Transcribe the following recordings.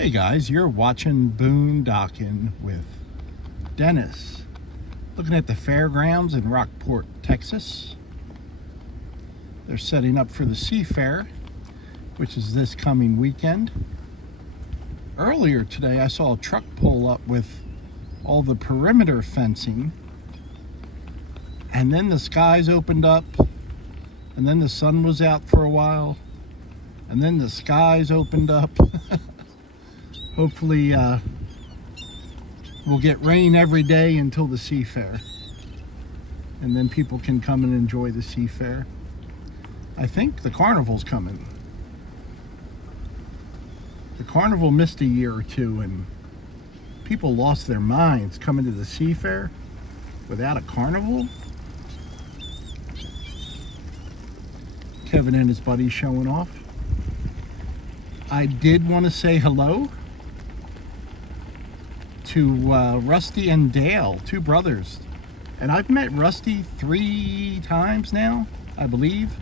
Hey guys, you're watching Boondocking with Dennis. Looking at the fairgrounds in Rockport, Texas. They're setting up for the Seafair, which is this coming weekend. Earlier today, I saw a truck pull up with all the perimeter fencing, and then the skies opened up, and then the sun was out for a while, and then the skies opened up. Hopefully we'll get rain every day until the Seafair, and then people can come and enjoy the Seafair. I think the carnival's coming. The carnival missed a year or two and people lost their minds coming to the Seafair without a carnival. Kevin and his buddies showing off. I did want to say hello to Rusty and Dale, two brothers. And I've met Rusty 3 times now, I believe.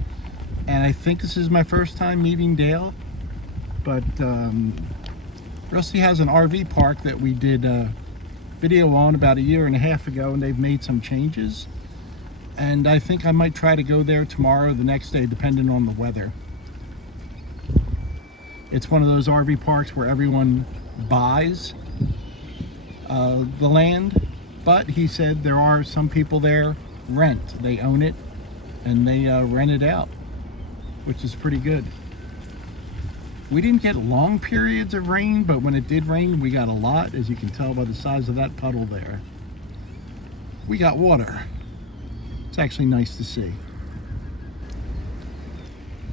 And I think this is my first time meeting Dale. But Rusty has an RV park that we did a video on about 1.5 years ago, and they've made some changes. And I think I might try to go there tomorrow or the next day, depending on the weather. It's one of those RV parks where everyone buys the land, but he said there are some people there rent. They own it and they rent it out, which is pretty good. We didn't get long periods of rain, but when it did rain, we got a lot, as you can tell by the size of that puddle there. We got water. It's actually nice to see.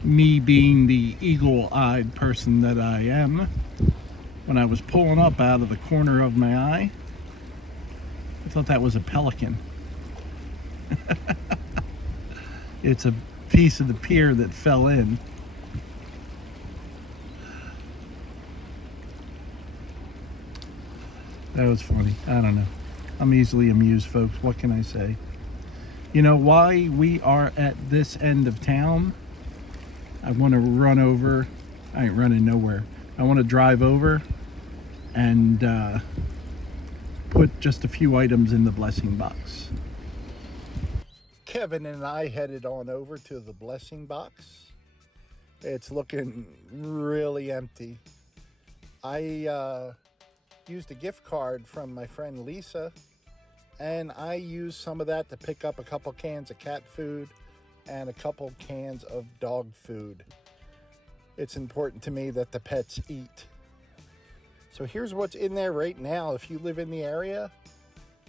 Me being the eagle-eyed person that I am, when I was pulling up out of the corner of my eye, I thought that was a pelican. It's a piece of the pier that fell in. That was funny. I don't know. I'm easily amused, folks. What can I say? You know why we are at this end of town? I want to run over. I ain't running nowhere. I want to drive over and put just a few items in the blessing box. Kevin and I headed on over to the blessing box. It's looking really empty. I used a gift card from my friend Lisa, and I used some of that to pick up a couple cans of cat food and a couple cans of dog food. It's important to me that the pets eat. So here's what's in there right now. If you live in the area,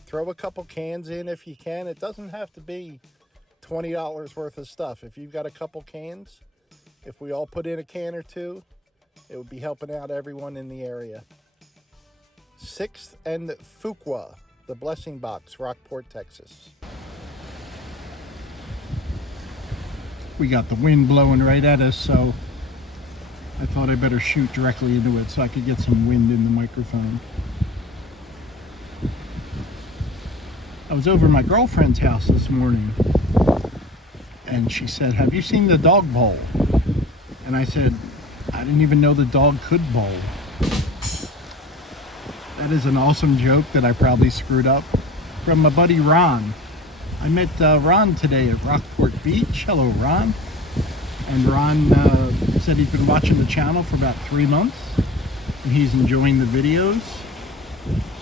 throw a couple cans in if you can. It doesn't have to be $20 worth of stuff. If you've got a couple cans, if we all put in a can or two, it would be helping out everyone in the area. 6th and Fuqua, the blessing box, Rockport, Texas. We got the wind blowing right at us, so I thought I better shoot directly into it so I could get some wind in the microphone. I was over at my girlfriend's house this morning, and she said, "Have you seen the dog bowl?" And I said, "I didn't even know the dog could bowl." That is an awesome joke that I probably screwed up. From my buddy Ron. I met Ron today at Rockport Beach. Hello, Ron. And Ron said he's been watching the channel for about 3 months, and he's enjoying the videos.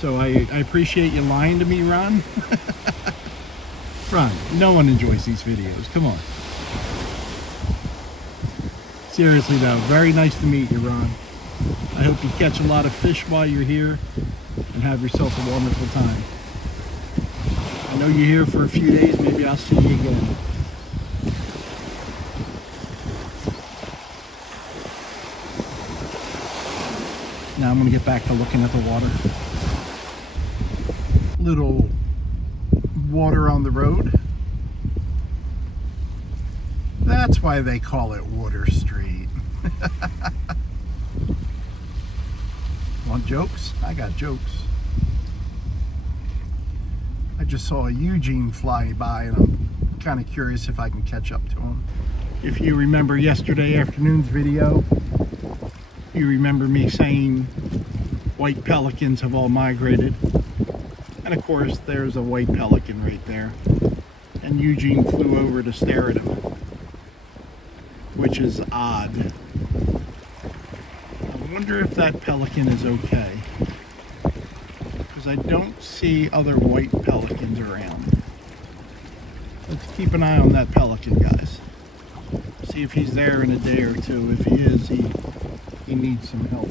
So I appreciate you lying to me, Ron. Ron, no one enjoys these videos. Come on. Seriously though, very nice to meet you, Ron. I hope you catch a lot of fish while you're here and have yourself a wonderful time. I know you're here for a few days. Maybe I'll see you again. Now I'm going to get back to looking at the water. Little water on the road. That's why they call it Water Street. Want jokes? I got jokes. I just saw a Eugene fly by, and I'm kind of curious if I can catch up to him. If you remember yesterday afternoon's video, you remember me saying white pelicans have all migrated. And of course, there's a white pelican right there. And Eugene flew over to stare at him, which is odd. I wonder if that pelican is okay, because I don't see other white pelicans around. Let's keep an eye on that pelican, guys. See if he's there in a day or two. If he is, he needs some help.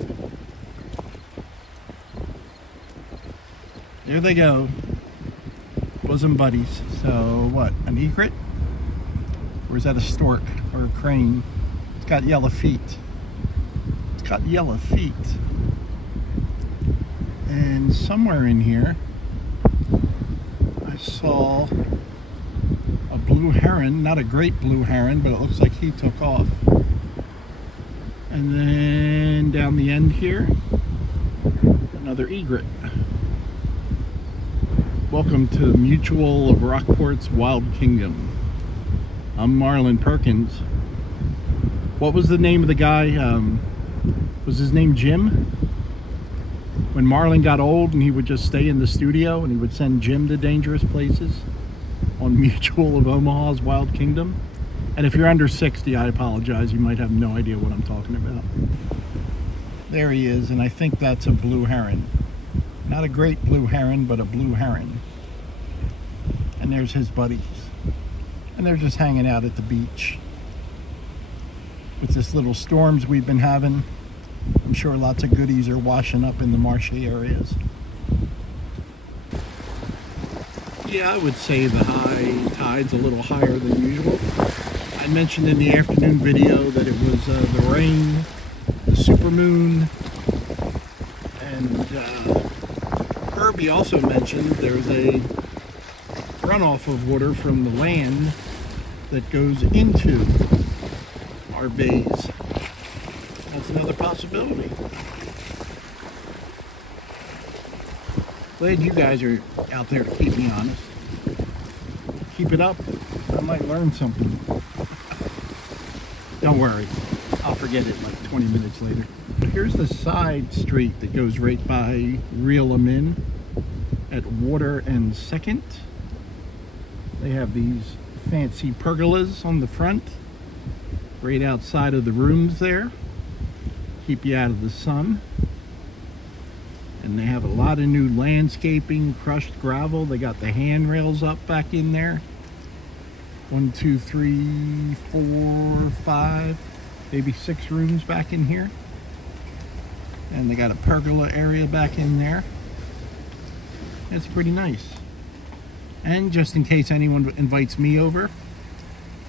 There they go. Bosom buddies. So what, an egret? Or is that a stork or a crane? It's got yellow feet. It's got yellow feet. And somewhere in here, I saw a blue heron. Not a great blue heron, but it looks like he took off. And then down the end here, another egret. Welcome to the Mutual of Rockport's Wild Kingdom. I'm Marlon Perkins. What was the name of the guy? Was his name Jim? When Marlon got old and he would just stay in the studio and he would send Jim to dangerous places on Mutual of Omaha's Wild Kingdom. And if you're under 60, I apologize. You might have no idea what I'm talking about. There he is, and I think that's a blue heron. Not a great blue heron, but a blue heron. And there's his buddies. And they're just hanging out at the beach. With this little storms we've been having, I'm sure lots of goodies are washing up in the marshy areas. Yeah, I would say the high tide's a little higher than usual. I mentioned in the afternoon video that it was the rain, the supermoon, and Herbie also mentioned there's a runoff of water from the land that goes into our bays. That's another possibility. Glad you guys are out there to keep me honest. Keep it up. I might learn something. Don't worry. I'll forget it like 20 minutes later. Here's the side street that goes right by Reel 'em In at Water and 2nd. They have these fancy pergolas on the front, right outside of the rooms there. Keep you out of the sun. And they have a lot of new landscaping, crushed gravel. They got the handrails up back in there. 1, 2, 3, 4, 5, maybe 6 rooms back in here. And they got a pergola area back in there. It's pretty nice. And just in case anyone invites me over,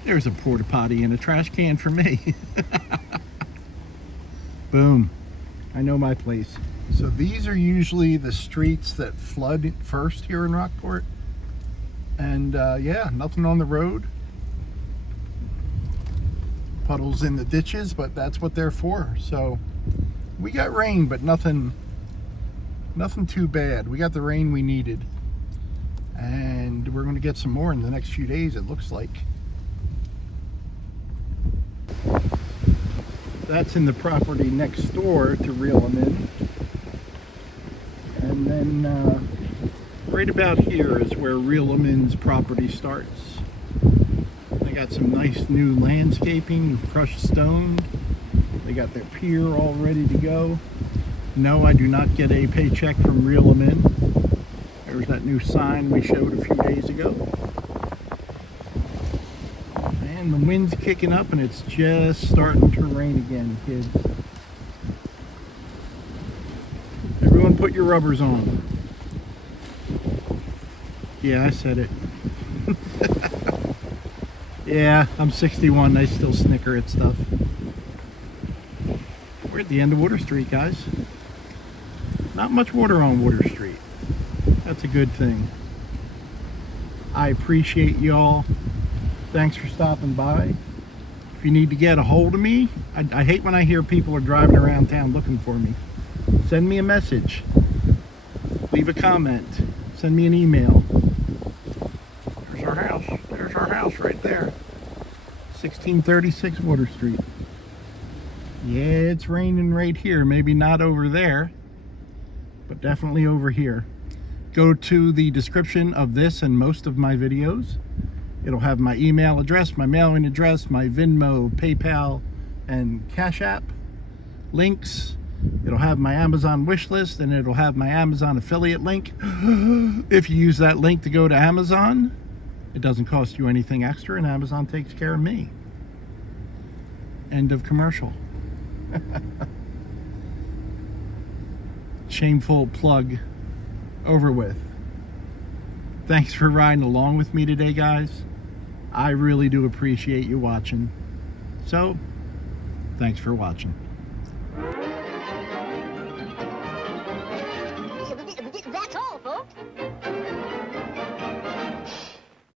there's a porta potty and a trash can for me. Boom. I know my place. So these are usually the streets that flood first here in Rockport. And yeah, nothing on the road. Puddles in the ditches, but that's what they're for. So we got rain, but nothing too bad. We got the rain we needed. And we're going to get some more in the next few days, it looks like. That's in the property next door to Reel 'em In. And then right about here is where Reel 'em In's property starts. They got some nice new landscaping, crushed stone. They got their pier all ready to go. No, I do not get a paycheck from Reel 'em In. There's that new sign we showed a few days ago. And the wind's kicking up and it's just starting to rain again, kids. Everyone put your rubbers on. Yeah, I said it. Yeah, I'm 61. I still snicker at stuff. We're at the end of Water Street, guys. Not much water on Water Street. That's a good thing. I appreciate y'all. Thanks for stopping by. If you need to get a hold of me, I hate when I hear people are driving around town looking for me. Send me a message. Leave a comment. Send me an email. There's our house. There's our house right there. 1636 Water Street. Yeah, it's raining right here. Maybe not over there. but definitely over here. Go to the description of this and most of my videos. It'll have my email address, my mailing address, my Venmo, PayPal, and Cash App links. It'll have my Amazon wish list, and it'll have my Amazon affiliate link. If you use that link to go to Amazon, it doesn't cost you anything extra, and Amazon takes care of me. End of commercial. Shameful plug over with. Thanks for riding along with me today, guys. I really do appreciate you watching. So, thanks for watching.